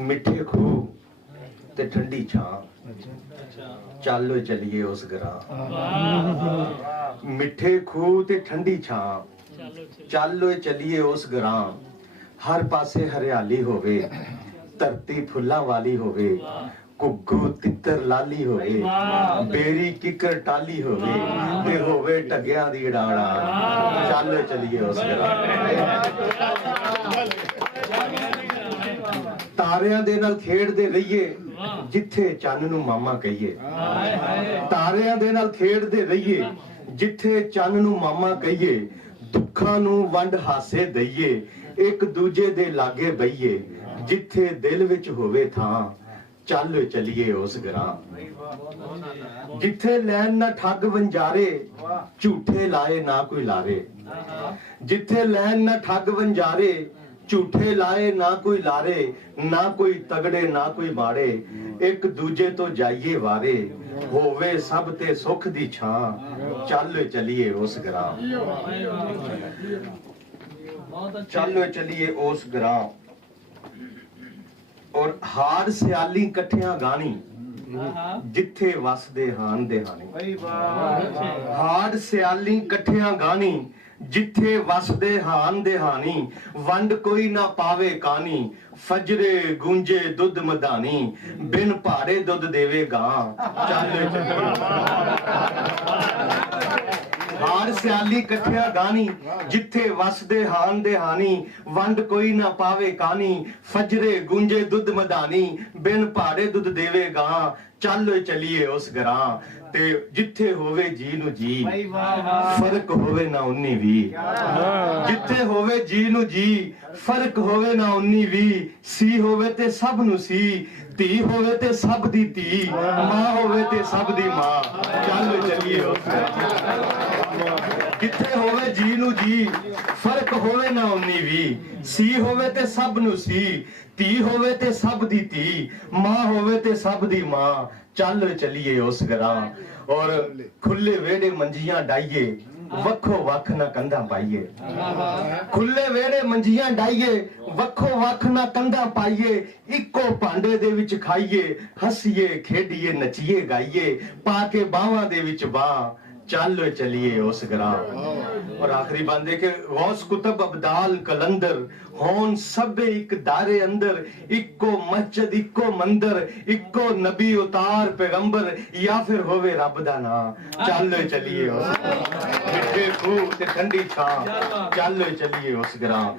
मिठे खूह ते ठंडी छां, चलो चलिए उस ग्रां। मिठे खूह ते ठंडी छां, चलो चलिए उस ग्रां। हर पासे हरियाली होवे, धरती फुल्लां वाली होवे, घुग्गू तित्तर लाली होवे, बेरी किकर टाली होवे, ते होवे ढग्गियां दी डाणा। चलो चलिए उस ग्रां। ਤਾਰਿਆਂ ਦੇ ਨਾਲ ਖੇਡਦੇ ਰਹੀਏ ਜਿੱਥੇ ਚੰਨ ਨੂੰ ਮਾਮਾ ਕਹੀਏ। ਤਾਰਿਆਂ ਦੇ ਨਾਲ ਖੇਡਦੇ ਰਹੀਏ ਜਿੱਥੇ ਚੰਨ ਨੂੰ ਮਾਮਾ ਕਹੀਏ। ਦੁੱਖਾਂ ਨੂੰ ਵੰਡ ਹਾਸੇ ਦਈਏ, ਇੱਕ ਦੂਜੇ ਦੇ ਲਾਗੇ ਬਈਏ। ਜਿੱਥੇ ਦਿਲ ਵਿੱਚ ਹੋਵੇ ਥਾਂ, ਚੱਲ ਚਲੀਏ ਉਸ ਗਰਾਂ। ਜਿੱਥੇ ਲੈਣ ਨਾ ਠੱਗ ਵੰਜਾਰੇ, ਝੂਠੇ ਲਾਏ ਨਾ ਕੋਈ ਲਾਰੇ। ਜਿੱਥੇ ਲੈਣ ਨਾ ਠੱਗ ਵੰਜਾਰੇ, ਝੂਠੇ ਲਾਏ ਨਾ ਕੋਈ ਲਾਰੇ। ਨਾ ਕੋਈ ਤਗੜੇ ਨਾ ਕੋਈ ਮਾੜੇ, ਇੱਕ ਦੂਜੇ ਤੋਂ ਜਾਈਏ ਵਾਰੇ। ਹੋਵੇ ਸਭ ਤੇ ਸੁੱਖ ਦੀ ਛਾਂ, ਚੱਲ ਚਲੀਏ ਉਸ ਗਰਾਂ। ਚੱਲ ਚਲੀਏ ਉਸ ਗਰਾਂ। ਔਰ ਹਾਰ ਸਿਆਲੀ ਇਕੱਠਿਆਂ ਗਾਣੀ, ਜਿੱਥੇ ਵਸਦੇ ਹਾਨ ਦੇ ਹਾਣੀ। ਹਾਰ ਸਿਆਲੀ ਇਕੱਠਿਆਂ ਗਾਣੀ, ਜਿੱਥੇ ਵਸਦੇ ਹਾਨ ਦੇ ਹਾਨੀ। ਵੰਡ ਕੋਈ ਨਾ ਪਾਵੇ ਕਾਨੀ, ਫਜਰੇ ਗੂੰਜੇ ਦੁੱਧ ਮਧਾਨੀ। ਬਿਨ ਭਾੜੇ ਦੁੱਧ ਦੇਵੇ ਗਾਂ, ਚੱਲ ਹਾਰ ਸਿਆਲੀ ਇਕੱਠਿਆਂ ਗਾਣੀ, ਜਿੱਥੇ ਵਸਦੇ ਹਾਨ ਦੇ ਹਾਨੀ। ਵੰਡ ਕੋਈ ਨਾ ਪਾਵੇ ਕਾਨੀ, ਫਜਰੇ ਗੂੰਜੇ ਦੁੱਧ ਮਧਾਨੀ। ਬਿਨ ਭਾੜੇ ਦੁੱਧ ਦੇਵੇ ਗਾਂ, ਚੱਲ ਚਲੀਏ ਉਸ ਗਰਾਂ। ਤੇ ਜਿੱਥੇ ਹੋਵੇ ਜੀ ਨੂੰ ਜੀ, ਫਰਕ ਹੋਵੇ ਨਾ 19-20। ਜਿੱਥੇ ਹੋਵੇ ਜੀ ਨੂੰ ਜੀ, ਫਰਕ ਹੋਵੇ ਨਾ 19-20। ਸੀ ਹੋਵੇ ਤੇ ਸਭ ਨੂੰ ਸੀ, ਧੀ ਹੋਵੇ ਤੇ ਸਭ ਦੀ ਧੀ, ਮਾਂ ਹੋਵੇ ਤੇ ਸਭ ਦੀ ਮਾਂ। ਚੱਲ ਚਲੀਏ ਉਸ ਗਰਾਂ। ਜਿੱਥੇ ਹੋਵੇ ਜੀ ਨੂੰ ਜੀ, ਫਰਕ ਹੋਵੇ ਨਾ 19-20। ਸੀ ਹੋਵੇ ਤੇ ਸਭ ਨੂੰ ਸੀ, ਧੀ ਹੋਵੇ ਤੇ ਸਭ ਦੀ ਧੀ, ਮਾਂ ਹੋਵੇ ਤੇ ਸਭ ਦੀ ਮਾਂ। ਚੱਲ ਚਲੀਏ ਉਸ ਗਰਾਂ। ਔਰ ਖੁੱਲੇ ਵਿਹੜੇ ਮੰਜੀਆਂ ਡਾਈਏ, ਵੱਖੋ ਵੱਖ ਨਾ ਕੰਧਾਂ ਪਾਈਏ। ਖੁੱਲੇ ਵਿਹੜੇ ਮੰਜੀਆਂ ਡਾਈਏ, ਵੱਖੋ ਵੱਖ ਨਾ ਕੰਧਾਂ ਪਾਈਏ। ਇੱਕੋ ਭਾਂਡੇ ਦੇ ਵਿੱਚ ਖਾਈਏ, ਹੱਸੀਏ ਖੇਡੀਏ ਨੱਚੀਏ ਗਾਈਏ। ਪਾ ਕੇ ਬਾਹਾਂ ਦੇ ਵਿੱਚ ਬਾਹ, ਚੱਲ ਚਲੀਏ ਉਸ ਗਰਾਂ। ਔਰ ਆਖਰੀ ਬੰਦੇ ਕੇ ਗੌਸ ਕੁਤਬ ਅਬਦਾਲ ਕਲੰਦਰ, ਹੋਣ ਸਭੇ ਇੱਕ ਦਾਰੇ ਅੰਦਰ। ਇੱਕੋ ਮਸਜਿਦ ਇੱਕੋ ਮੰਦਰ, ਇੱਕੋ ਨਬੀ ਉਤਾਰ ਪੈਗੰਬਰ, ਜਾਂ ਫਿਰ ਹੋਵੇ ਰੱਬ ਦਾ ਨਾਂ। ਚੱਲ ਚਲੀਏ ਉਸ ਗਰਾਂ। ਮਿੱਠੇ ਖੂਹ ਤੇ ਠੰਡੀ ਛਾਂ, ਚੱਲ ਚਲੀਏ ਉਸ ਗਰਾਂ।